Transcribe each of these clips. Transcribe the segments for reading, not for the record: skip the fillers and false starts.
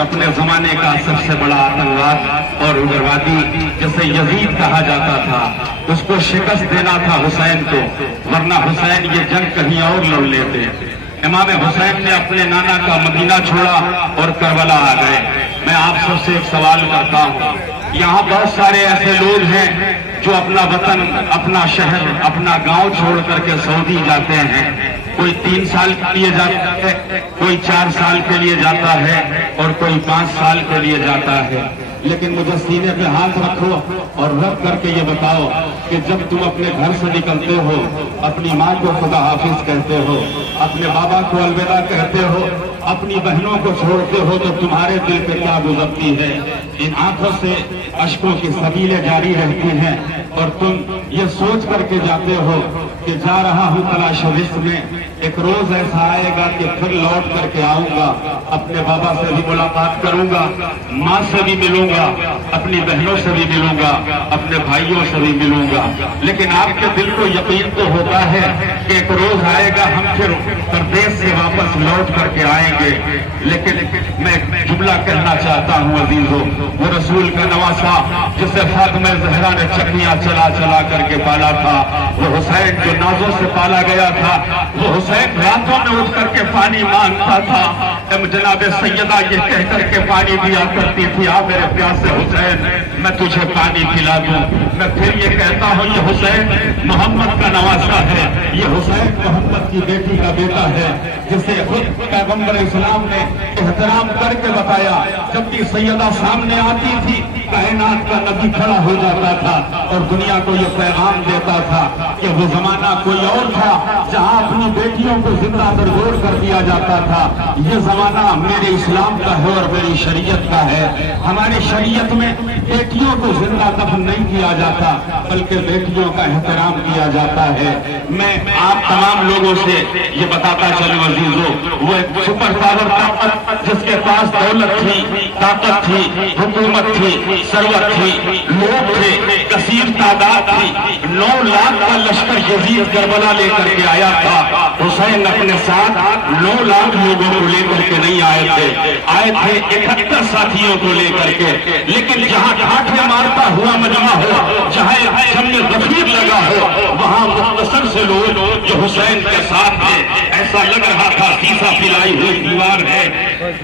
اور اپنے زمانے کا سب سے بڑا آتنکواد اور اگروادی جسے یزید کہا جاتا تھا، اس کو شکست دینا تھا حسین کو، ورنہ حسین یہ جنگ کہیں اور لڑ لیتے۔ امام حسین نے اپنے نانا کا مدینہ چھوڑا اور کربلا آ گئے۔ میں آپ سب سے ایک سوال کرتا ہوں، یہاں بہت سارے ایسے لوگ ہیں جو اپنا وطن، اپنا شہر، اپنا گاؤں چھوڑ کر کے سعودی جاتے ہیں۔ کوئی 3 سال کے لیے جاتا ہے، کوئی 4 سال کے لیے جاتا ہے اور کوئی 5 سال کے لیے جاتا ہے۔ لیکن مجھے سینے پہ ہاتھ رکھو اور رکھ کر کے یہ بتاؤ کہ جب تم اپنے گھر سے نکلتے ہو، اپنی ماں کو خدا حافظ کہتے ہو، اپنے بابا کو الوداع کہتے ہو، اپنی بہنوں کو چھوڑتے ہو، تو تمہارے دل پہ کیا گزرتی ہے؟ ان آنکھوں سے اشکوں کی سبیلیں جاری رہتی ہیں اور تم یہ سوچ کر کے جاتے ہو کہ جا رہا ہوں تلاش رزق میں، ایک روز ایسا آئے گا کہ پھر لوٹ کر کے آؤں گا، اپنے بابا سے بھی ملاقات کروں گا، ماں سے بھی ملوں گا، اپنی بہنوں سے بھی ملوں گا، اپنے بھائیوں سے بھی ملوں گا۔ لیکن آپ کے دل کو یقین تو ہوتا ہے کہ ایک روز آئے گا ہم پھر پردیس سے واپس لوٹ کر کے آئیں گے۔ لیکن میں ایک جملہ کہنا چاہتا ہوں عزیزو، وہ رسول کا نواسا جسے فاطمہ زہرا نے چکیاں چلا چلا کر کے پالا تھا، وہ حسین جو نازوں سے پالا گیا تھا، وہ حسین راتوں میں اٹھ کر کے پانی مانگتا تھا، جناب سیدہ یہ کہہ کر کے پانی دیا کرتی تھی، آ میرے پیاسے حسین میں تجھے پانی پلا دوں۔ میں پھر یہ کہتا ہوں یہ حسین محمد کا نواسا ہے، یہ حسین محمد کی بیٹی کا بیٹا ہے، جسے خود پیغمبر اسلام نے احترام کر کے بتایا۔ جب بھی سیدہ سامنے آتی تھی کائنات کا نبی کھڑا ہو جاتا تھا اور دنیا کو یہ پیغام دیتا تھا کہ وہ زمانہ کوئی اور تھا جہاں اپنی بیٹیوں کو زندہ درگور کر دیا جاتا تھا، یہ زمانہ میرے اسلام کا ہے اور میری شریعت کا ہے۔ ہماری شریعت میں بیٹیوں کو زندہ دفن نہیں کیا جاتا بلکہ بیٹیوں کا احترام کیا جاتا ہے۔ میں آپ تمام لوگوں سے یہ بتاتا چلوں عزیزو، وہ ایک سپر پاور طاقت جس کے پاس دولت تھی، طاقت تھی، حکومت تھی، ثروت تھی، لوگ تھے، کثیر تعداد تھی، 9 لاکھ کا لشکر یزید کربلا لے کر کے آیا تھا۔ حسین اپنے ساتھ 9 لاکھ لوگوں کو لے کر کے نہیں آئے تھے، آئے تھے 71 ساتھیوں کو لے کر کے۔ لیکن جہاں ٹھاٹھے مارتا ہوا مجمع ہو، جہاں جنگ غفیر لگا ہو، وہاں مختصر سے لوگ جو حسین کے ساتھ تھے، ایسا لگ رہا تھا سیسا پلائی ہوئی دیوار ہے۔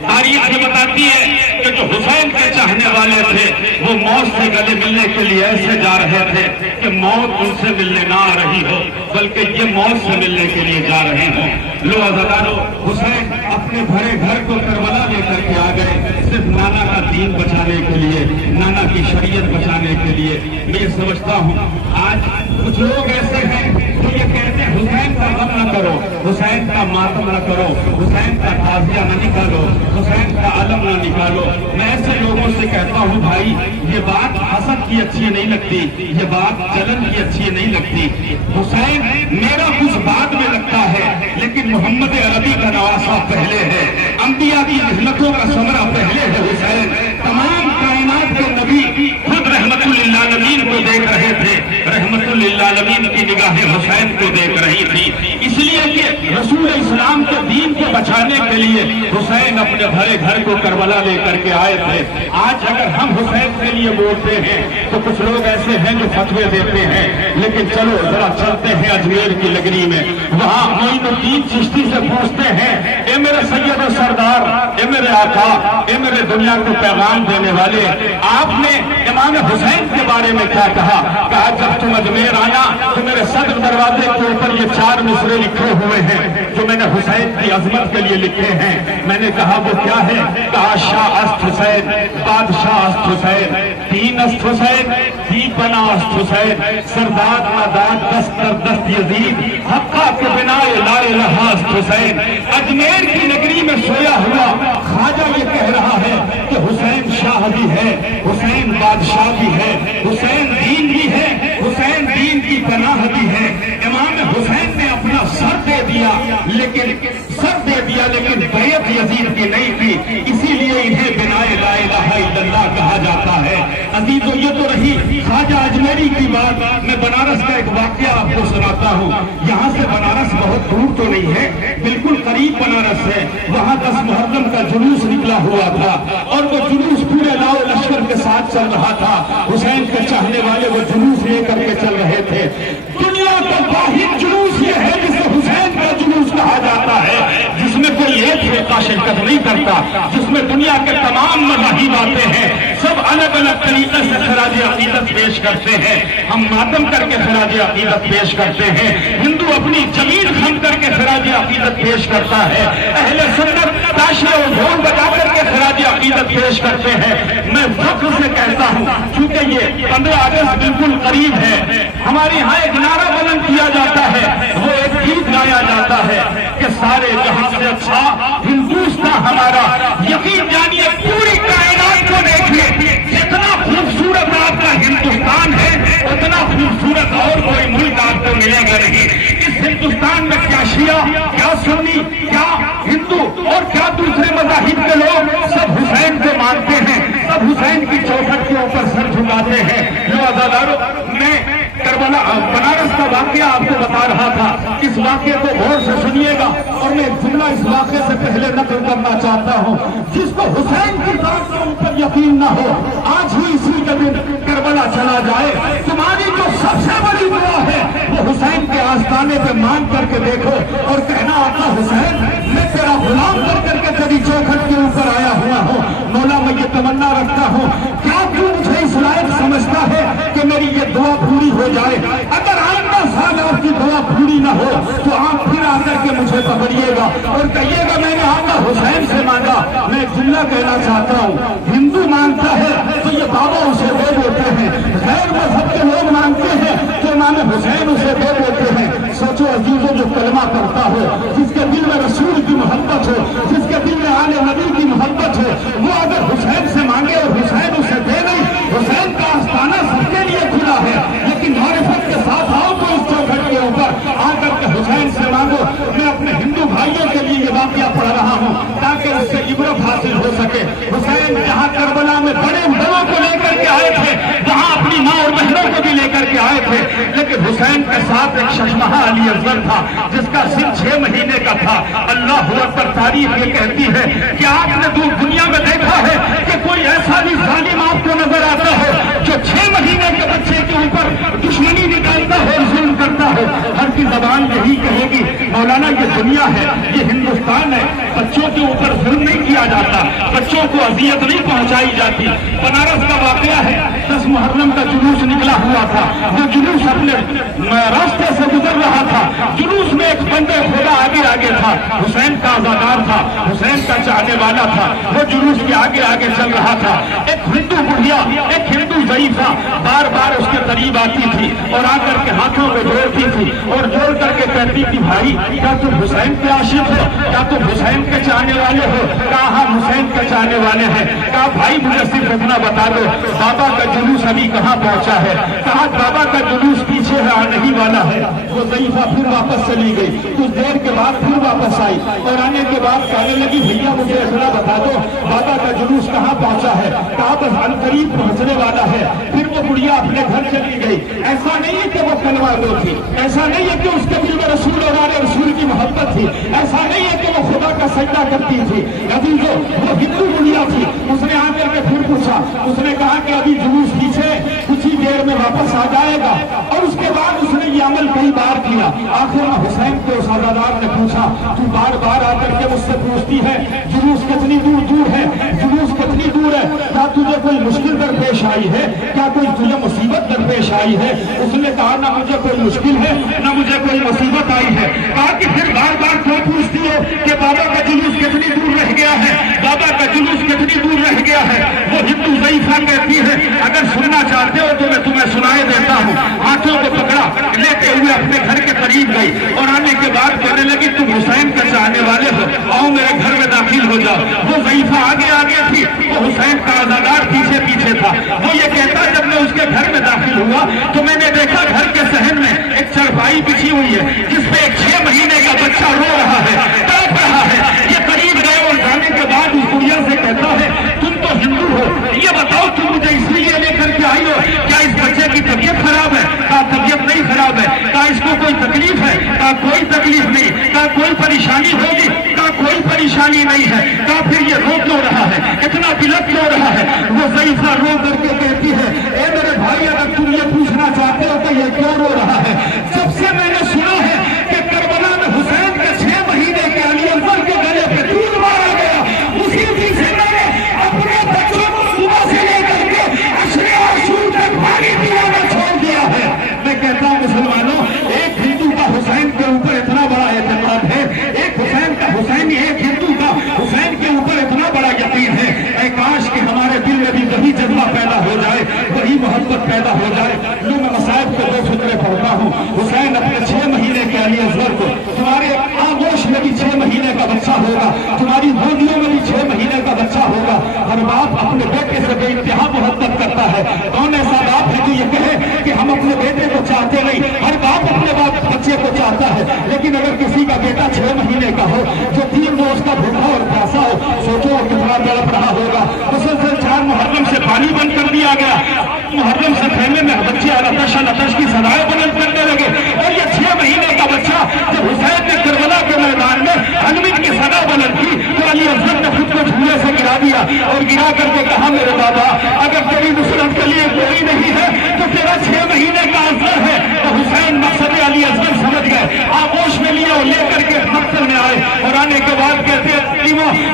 تاریخ یہ بتاتی ہے کہ جو حسین کے چاہنے والے تھے وہ موت سے گلے ملنے کے لیے ایسے جا رہے تھے کہ موت ان سے ملنے نہ آ رہی ہو بلکہ یہ موت سے ملنے کے لیے جا رہے ہوں۔ لو عزیزانو، حسین اپنے بھرے گھر کو کربلا لے کر کے آ گئے صرف نانا کا دین بچانے کے لیے، نانا کی شریعت بچانے کے لیے۔ میں یہ سمجھتا ہوں آج کچھ لوگ ایسے ہیں جو یہ کہتے ہیں حسین کا غم نہ کرو، حسین کا ماتم نہ کرو، حسین کا تعزیہ نہ نکالو، حسین کا علم نہ نکالو۔ میں ایسے لوگوں سے کہتا ہوں بھائی یہ بات حسد کی اچھی نہیں لگتی، یہ بات جلن کی اچھی نہیں لگتی۔ حسین میرا کچھ بعد میں لگتا ہے لیکن محمد عربی کا نواسا پہلے ہے، انبیاء کی محنتوں کا ثمرہ پہلے ہے۔ حسین تمام کائنات کے نبی خود رحمت للعالمین کو دیکھ رہے تھے، رحمت للعالمین کی نگاہیں حسین کو دیکھ رہی تھی، اس لیے کہ رسول اسلام کے دین کو بچانے کے لیے حسین اپنے بھرے گھر کو کربلا لے کر کے آئے تھے۔ آج اگر ہم حسین کے لیے بولتے ہیں تو کچھ لوگ ایسے ہیں جو فتوے دیتے ہیں، لیکن چلو ذرا چلتے ہیں اجمیر کی نگری میں، وہاں معین الدین چشتی سے پوچھتے ہیں اے میرے سید و سردار، اے میرے آقا، اے میرے دنیا کو پیغام دینے والے، آپ نے امام حسین کے بارے میں کیا کہا؟ کہا جب تم اجمیر آنا تو میرے صدر دروازے کے اوپر یہ 4 مصرے لکھے ہوئے ہیں جو میں نے حسین کی عظمت کے لیے لکھے ہیں۔ میں نے کہا وہ کیا ہے؟ کہا شاہ است حسین، بادشاہ است حسین، دین است حسین، دیپنا است حسین، سرداد مداد دست در دست یزید، حقہ کے بنا لا الہ است حسین۔ اجمیر کی نگری میں سویا ہوا خواجہ یہ کہہ رہا ہے کہ حسین شاہ بھی ہے، حسین بادشاہ بھی ہے، حسین دین بھی ہے، حسین دین کی پناہ بھی ہے۔ امام حسین نے اپنا سر دے دیا لیکن بیعت یزید کی نہیں تھی، اسی لیے انہیں بنائے لا الہ الا اللہ کہا جاتا ہے۔ عزیزو یہ تو رہی خواجہ اجمیری जानकारी की बात, मैं बनारस का एक वाकया आपको सुनाता हूँ। यहाँ से बनारस बहुत दूर तो नहीं है, बिल्कुल करीब बनारस है। वहाँ 10 मुहर्रम का जुलूस निकला हुआ था और वो जुलूस पूरे लाओ लश्कर के साथ चल रहा था। हुसैन के चाहने वाले वो जुलूस लेकर के चल रहे थे। दुनिया का वाहिद जुलूस ये है जिसे हुसैन का जुलूस कहा जाता है, जिसमें कोई एक फिरका शिरकत नहीं करता, जिसमें दुनिया के तमाम मज़ाहिब आते हैं, सब अलग अलग तरीके से खराज अकीदत पेश करते हैं। हम मातम करके खराज अकीदत पेश करते हैं, हिंदू अपनी जमीन खम करके खराज अकीदत पेश करता है, अहले सुन्नत ताशे और ढोल बजा करके खराज अकीदत पेश करते हैं। मैं फख्र से कहता हूँ, क्योंकि ये 15 अगस्त बिल्कुल करीब है, हमारे यहाँ एक नारा बुलंद किया जाता है, वो एक गीत गाया जाता है कि सारे जहां से अच्छा हिंदुस्तान हमारा। यकीन जानिए पूरी कायनात को देखिए, जितना खूबसूरत आपका हिंदुस्तान है उतना खूबसूरत और कोई मुल्क आपको मिलेगा नहीं। इस हिंदुस्तान में क्या शिया, क्या सुन्नी, क्या हिंदू और क्या दूसरे मज़ाहिब के लोग सब हुसैन को मानते हैं, सब हुसैन की चौखट के ऊपर सर झुकाते हैं। जो अज़ादारों, मैं करबला बनारस का वाकया आपको बता रहा था, इस वाकये को गौर से सुनिएगा और मैं जुमला इस वाकये से पहले नकल करना चाहता हूँ। जिसको हुसैन की बात के ऊपर यकीन न हो, आज ही इसी के दिन करबला चला जाए, तुम्हारी जो सबसे बड़ी दुआ है वो हुसैन के आस्थाने पे मांग करके देखो और कहना, आका हुसैन मैं तेरा गुलाम कर करके तेरी चौखट के ऊपर आया हुआ हूँ। मौला मैं ये तमन्ना रखता हूँ, क्या तू मुझे इस लायक समझता है कि मेरी ये दुआ पूरी हो जाए? अगर आइंदा साल आपकी दुआ पूरी न हो तो आप फिर आकर के मुझे पकड़िएगा और कहिएगा मैंने आका हुसैन से मांगा। मैं जुमला कहना चाहता हूँ, हिंदू मांगता है तो ये बाबा उसे दे देते हैं, गैर मजहब के लोग मांगते हैं तो इमाम हुसैन उसे दे देते हैं। सोचो अजीजों, जो कलमा करता हो, जिसके दिल में रसूल की मोहब्बत हो, जिसके दिल में आले नबी की मोहब्बत हो, वो अगर हुसैन से मांगे और हुसैन उसे दे नहीं, हुसैन का आस्थाना सबके लिए खुला है, लेकिन मारिफत के साथ आओ तो इस चौखट के ऊपर आकर के हुसैन से मांगो। मैं अपने हिंदू भाइयों के लिए ये वाकया पढ़ रहा हूँ ताकि उससे इबरत हासिल हो सके। हुसैन जहाँ करबला में बड़े बड़ों को लेकर के आए थे, वहाँ अपनी माँ और बहनों को भी लेकर के आए थे, लेकिन हुसैन के साथ एक शशमहा अली अफजल था जिसका सिर 6 महीने का था। अल्लाह अकबर, तारीफ ये कहती है कि आपने दुनिया में देखा है कि कोई ऐसा भी जालिम आपको नजर आता है जो 6 महीने के बच्चे के ऊपर दुश्मनी निकालता हो, जुल्म करता हो? हर की जबान यही कहेगी, मौलाना ये दुनिया है, ये हिंदुस्तान है, बच्चों के ऊपर जुल्म नहीं किया जाता, बच्चों को अजियत नहीं पहुंचाई जाती। बनारस का वाकया है, 10 मुहर्रम का जुलूस निकला हुआ था, वो जुलूस अपने रास्ते से गुजर रहा था, जुलूस में एक बंदे खुदा आगे आगे था, हुसैन का आज़ादार था, हुसैन का चाहने वाला था, वो जुलूस के आगे आगे चल रहा था। एक हिंदू बुढ़िया, एक हिंदू ज़ईफ़ा बार बार उसके करीब आती थी और आकर के हाथों में जोड़ती थी और जोड़ करके कहती थी, भाई क्या तुम हुसैन के आशिक हो, क्या तुम हुसैन के चाहने वाले हो? कहा हम हुसैन के चाहने वाले हैं। कहा भाई मुझे सिर्फ इतना बता दो, बाबा का जुलूस अभी कहाँ पहुंचा है? कहा बाबा का जुलूस पीछे है, आने ही वाला है। वो ज़ईफ़ा फिर वापस चली गई, कुछ देर के बाद फिर वापस आई और आने के बाद कहने लगी, भैया मुझे इतना बता दो बाबा का जुलूस कहाँ पहुंचा है? कहा बस अनकरीब पहुंचने वाला है। फिर वो बुढ़िया अपने घर चली गई। ऐसा नहीं है कि वो कलमा लो थी, ऐसा नहीं है कि उसके दिल में रसूल और आले रसूल की मोहब्बत थी, ऐसा नहीं है कि वो खुदा का सजदा करती थी। अजीजों, वो हिंदू बुढ़िया थी। उसने आकर के फिर पूछा, उसने कहा कि अभी जुलूस पीछे, कुछ ही देर में वापस आ जाएगा। और उसके बाद उसने ये अमल कई बार किया। आखिर में हुसैन के उस आज़ादार ने पूछा, तू बार बार आकर के मुझसे पूछती है जुलूस कितनी दूर दूर है, जुलूस कितनी दूर है, क्या तुझे कोई मुश्किल दरपेश आई है, क्या कोई तुझे मुसीबत दरपेश आई है? उसने कहा ना मुझे कोई मुश्किल है, ना मुझे कोई मुसीबत आई है। कहा कि फिर बार बार क्यों पूछती हो कि बाबा का जुलूस कितनी दूर रह गया है, बाबा का जुलूस कितनी दूर रह गया है? वो हिंदू ज़ईफ़ा कहती है, अगर सुनना चाहते हो तो मैं तुम्हें सुनाए देता हूँ। हाथों को पकड़ा, लेते हुए अपने घर के करीब गई और आने के बाद कहने लगी, तुम हुसैन का चाहने वाले हो, आओ मेरे घर में दाखिल हो जाओ। वो ज़ईफ़ा आगे आगे थी, वो हुसैन का आज़ादार पीछे पीछे था। वो ये कहता, जब मैं उसके घर में दाखिल हुआ तो मैंने देखा घर के सहन में एक चारपाई बिछी हुई है जिसपे एक 6 महीने का बच्चा रो रहा है, तड़प रहा है। ये करीब गए और जाने के बाद उस बुढ़िया से कहता है, तुम तो हिंदू हो, ये बताओ तुम मुझे इसलिए लेकर के आई हो, क्या इस बच्चे की तबीयत खराब शरीफा रो करके कहती है, ए मेरे भाई, अगर तुम ये पूछना चाहते हो कि ये क्यों रो रहा है, जब से मैंने सुना है कि करबला में हुसैन के 6 महीने के अली अकबर के गले पे तीर मारा गया, उसी दिन से मैंने अपने बच्चों को सुबह से लेकर के अशरे आशूर तक पानी पिलाना छोड़ दिया है। मैं कहता हूँ मुसलमानों, एक हिंदू का हुसैन के ऊपर इतना बड़ा एतमाद है, एक हुसैन का हुसैन, एक हिंदू का हुसैन के ऊपर इतना बड़ा यकीन है। ऐ काश कि हमारे दिल में भी वही जज्बा पैदा हो जाए, वही मोहब्बत पैदा हो जाए। लो मैं मसाइब को 2 फिक्रे पढ़ता हूँ। हुसैन अपने 6 महीने के अली असगर को, तुम्हारे आगोश में भी 6 महीने का बच्चा होगा, तुम्हारी गोदियों में भी 6 महीने का बच्चा होगा। हर बाप अपने बेटे से बेइंतहा मोहब्बत करता है। कौन ऐसा बाप है जो ये कहे कि हम अपने बेटे को चाहते नहीं? हर बाप अपने बच्चे को चाहता है, लेकिन अगर किसी का बेटा 6 महीने का हो, जो 3 रोज का भूखा और प्यासा हो, सोचो कितना तड़प रहा होगा। मुसलसल 4 मुहर्रम से पानी बंद कर दिया गया, मुहर्रम से खेमे में बच्चे अलतश की सदाएं बुलंद करने लगे, और ये 6 महीने का बच्चा जब हुसैन ने करबला के मैदान में हनमिन की सदा बुलंद की, तो अली असगर ने खुद को झूले से गिरा दिया और गिरा करके कहा, मेरे बाबा, अगर तेरी नुसरत के लिए कोई नहीं है तो तेरा 6 महीने का असगर है। तो हुसैन मकसद अली असगर समझ गए, आगोश में लिया और लेकर के मक्तल में आए, और आने के बाद कहते हैं,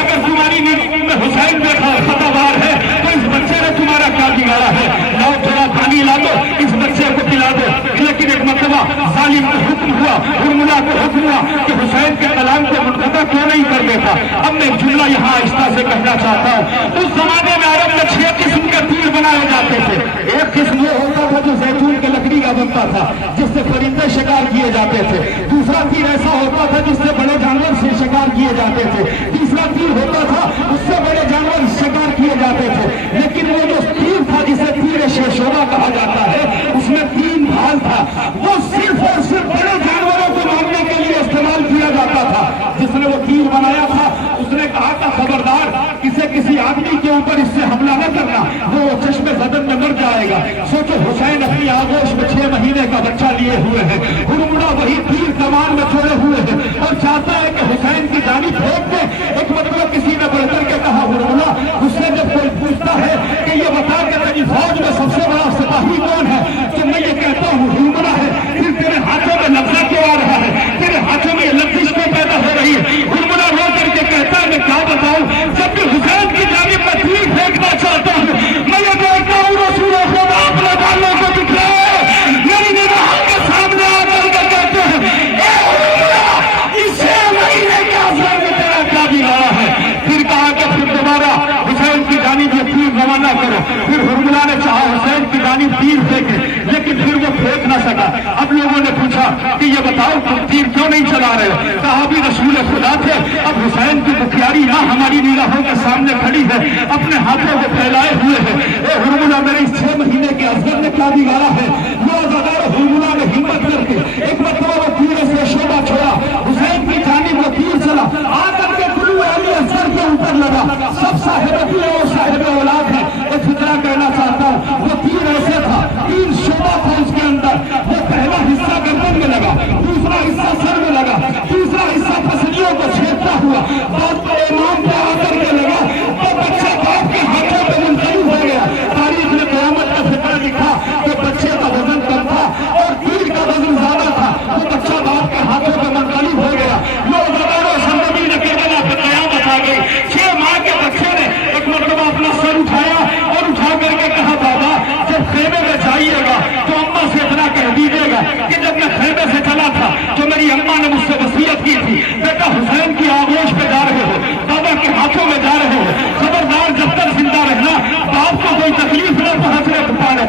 अगर तुम्हारी नींद में हुसैन देखा खतावार है तो इस बच्चे ने तुम्हारा क्या बिगाड़ा है, लाओ थोड़ा पानी ला दो, इस बच्चे को पिला दो। लेकिन एक मरतबा जालिम को हुक्म हुआ, हुरमुला को हुक्म हुआ कि हुसैन के कलाम को मुनक़ता क्यों नहीं कर देता। अब मैं जुमला यहाँ आहिस्ता से कहना चाहता हूँ। उस जमाने में अरब में 6 किस्म के तीर बनाए जाते थे। एक किस्म ये होता था जो जैतून के लकड़ी का बनता था, जिससे परिंदे शिकार किए जाते थे। दूसरा तीर ऐसा होता था जिससे बड़े जानवर से शिकार किए जाते थे। तीसरा तीर होता था उससे बड़े जानवर शिकार किए जाते थे। लेकिन वो जो तीर था जिसे तीर शेषोवा कहा जाता है, उसमें 3 भाल था, वो सिर्फ और सिर्फ बड़े जानवरों को मारने के लिए इस्तेमाल किया जाता था। जिसने वो तीर बनाया था उसने कहा था, खबरदार किसी आदमी के ऊपर इससे हमला न करना, वो चश्मे बदन में मर जाएगा। सोचो, हुसैन अपनी आगोश में 6 महीने का बच्चा लिए हुए है, हुरमुला वही तीर कमान में छोड़े हुए है और चाहता है कि हुसैन की जानी फेंक दे। एक मतलब किसी ने बढ़कर के कहा, हुरमुला, उससे जब कोई पूछता है कि ये बता के तेरी फौज में सबसे बड़ा सिपाही कौन है, तो मैं ये कहता हूँ हुरमुला है। फिर तेरे हाथों में लफ्ज़ क्यों आ रहा है, तेरे हाथों में लफ्ज़ क्यों पैदा हो रही है? हुरमुला रो करके कहता है, मैं क्या बताऊं, जब भी हुसैन की जानिब में तीर फेंकना चाहता हूँ, मैं ये देखता हूँ रसूल खुदा अपने बालों को दिखलाए, मेरी निगाहों के सामने आकर के कहते हैं, ए हुरमुला, इस 6 महीने के असर में तेरा क्या बिगाड़ा है? फिर कहा कि फिर दोबारा हुसैन की जानिब ये तीर रवाना करो। फिर हुरमुला ने चाहा हुसैन की जानिब तीर फेंके, लेकिन फिर वो फेंक न सका। अब लोगों ने पूछा कि ये बताओ तुम तीर क्यों नहीं चला रहे हो? कहा भी रसूल खुदा थे, अब हुसैन की मुखियारी यहाँ हमारी निगाहों के सामने खड़ी है, अपने हाथों को फैलाए हुए है। ए हुरमुला, मेरे इस 6 महीने के असगर ने क्या बिगाड़ा है? नौजवान हुरमुला ने हिम्मत करके एक मतलब वो तीर से शोभा छोड़ा, हुसैन की जानिब वो तीर चला, आकर के कुल्लू अली असगर के ऊपर लगा। सब साहिब और साहिब औलाद है, एक फिक्रा कहना चाहता हूँ, वो तीर ऐसे था, 3 शोभा था उसके अंदर। वो पहला हिस्सा गर्दन में लगा, दूसरा हिस्सा सर में लगा, तीसरा हिस्सा पसलियों को छेदता हुआ बाप के इमाम पे आकर के लगा। वो बच्चा बाप के हाथों पे मुंसलिक हो गया। तारीख ने क़यामत का फिक्र लिखा कि बच्चे का वजन कम था और तीर का वजन ज्यादा था, वो बच्चा बाप के हाथों पे मुंसलिक हो गया। नौजवानों संगति ने करबला पे क़यामत आ गई। 6 माह के बच्चे ने एक मरतबा अपना सर उठाया और उठा करके कहा, बाबा, जब खेमे में जाइएगा तो अम्मा से इतना कह दीजिएगा कि जब मैं खेमे से चला था तो मेरी अम्मा ने मुझसे वसीयत की थी, बेटा हुसैन की आगोश पे जा रहे हो, बाबा के हाथों में जा रहे हो, खबरदार जब तक जिंदा रहना बाप को कोई तकलीफ न पहुंचने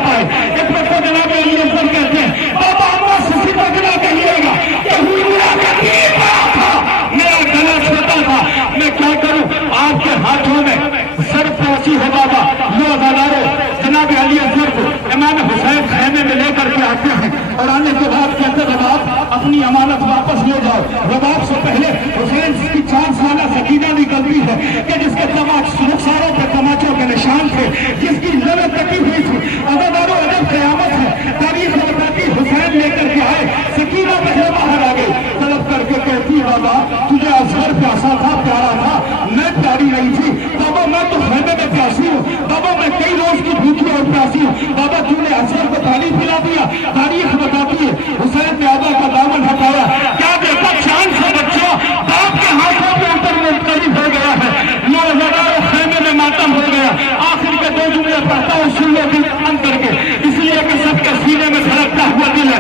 पाए। एक बार को जनाब अली असगर कहते हैं, बाबा अम्मा से सिर्फ ना कहिएगा कि हुरमुला का तीर बड़ा था, मेरा गला छोटा था, मैं क्या करूं, आपके हाथों में सर पहुंची है। बाबा नौजवानों, जनाब अली असगर को इमाम हुसैन खेमे में लेकर के आते हैं और आने के बाद कहते हैं, रबाब अपनी अमानत वापस ले जाओ। रबाब से पहले हुसैन की 4 साला सकीना निकलती है कि जिसके रुखसारों पे तमाचों के निशान थे, जिसकी जरूरत कटी हुई थी। अदादारों, अजब क़यामत है, तारीख बताती हुसैन लेकर के आए, सकीना पहले बाहर आ गई, तलब करके कहती, बाबा तुझे असगर प्यासा था, प्यारा था, मैं प्यारी नहीं थी। बाबा मैं तो खेमे में प्यासी हूँ, बाबा मैं कई रोज बाबा तूने असर को पानी पिला दिया। तारीख बताती है हुसैन ने आबा का दामन हटाया। क्या देखा चांद से बच्चों बाप के हाथों के ऊपर मुंतकिल हो गया है। नौजवान खेमे में मातम हो गया। आखिर के दो जुमले पढ़ता हूँ सुन लो दिल अंदर के, इसलिए कि सबके सीने में धड़कता हुआ दिल है।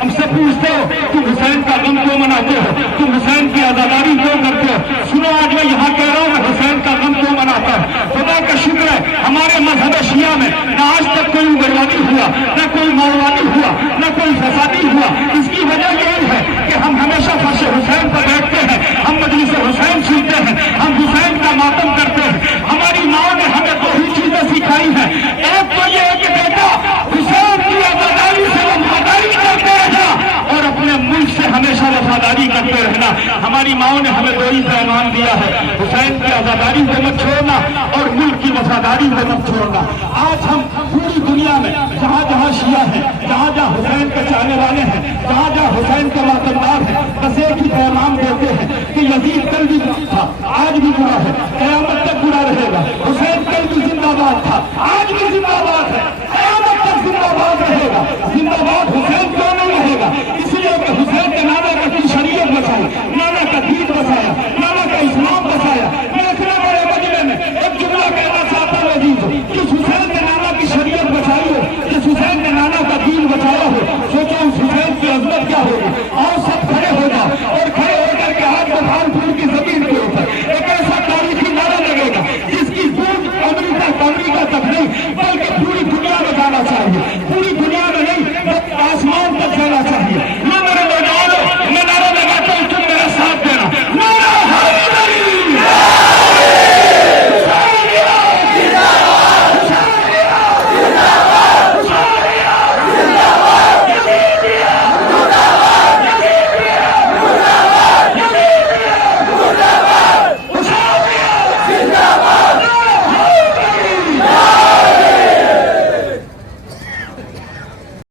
हमसे पूछते हो तुम हुसैन का गम क्यों मनाते हो, तुम हुसैन की आजादारी क्यों करते हो? सुनो आज मैं यहाँ कह रहा हूँ मैं हुसैन का गम क्यों मनाता हूँ। खुदा का शुक्र है हमारे मजहब शिया में न आज तक कोई उग्रवादी हुआ, न कोई माओवादी हुआ, न कोई फसादी हुआ। इसकी वजह यही है कि हम हमेशा फर्श हुसैन पर बैठते हैं, हम मजलिस हुसैन सुनते हैं, हम हुसैन का मातम करते हैं। हमारी माँ ने हमें दो ही चीजें सिखाई हैं। एक तो ये है कि बेटा हुसैन की आजादारी से वफादारी करते रहना और अपने मुल्क से हमेशा वफादारी करते रहना। हमारी माँ ने हमें दो ही पैगाम दिया है, हुसैन की आजादारी को मत छोड़ना और मुल्क की वफादारी को मत छोड़ना। आज हम पूरी दुनिया में जहाँ जहाँ शिया है, जहाँ जहाँ हुसैन के चाहने वाले हैं, जहाँ जहाँ हुसैन के मातमदार हैं, बस एक ही पैगाम देते हैं कि यजीद कल भी था, आज भी बुरा है, क़यामत तक बुरा रहेगा। हुसैन कल भी जिंदाबाद था, आज भी जिंदाबाद है।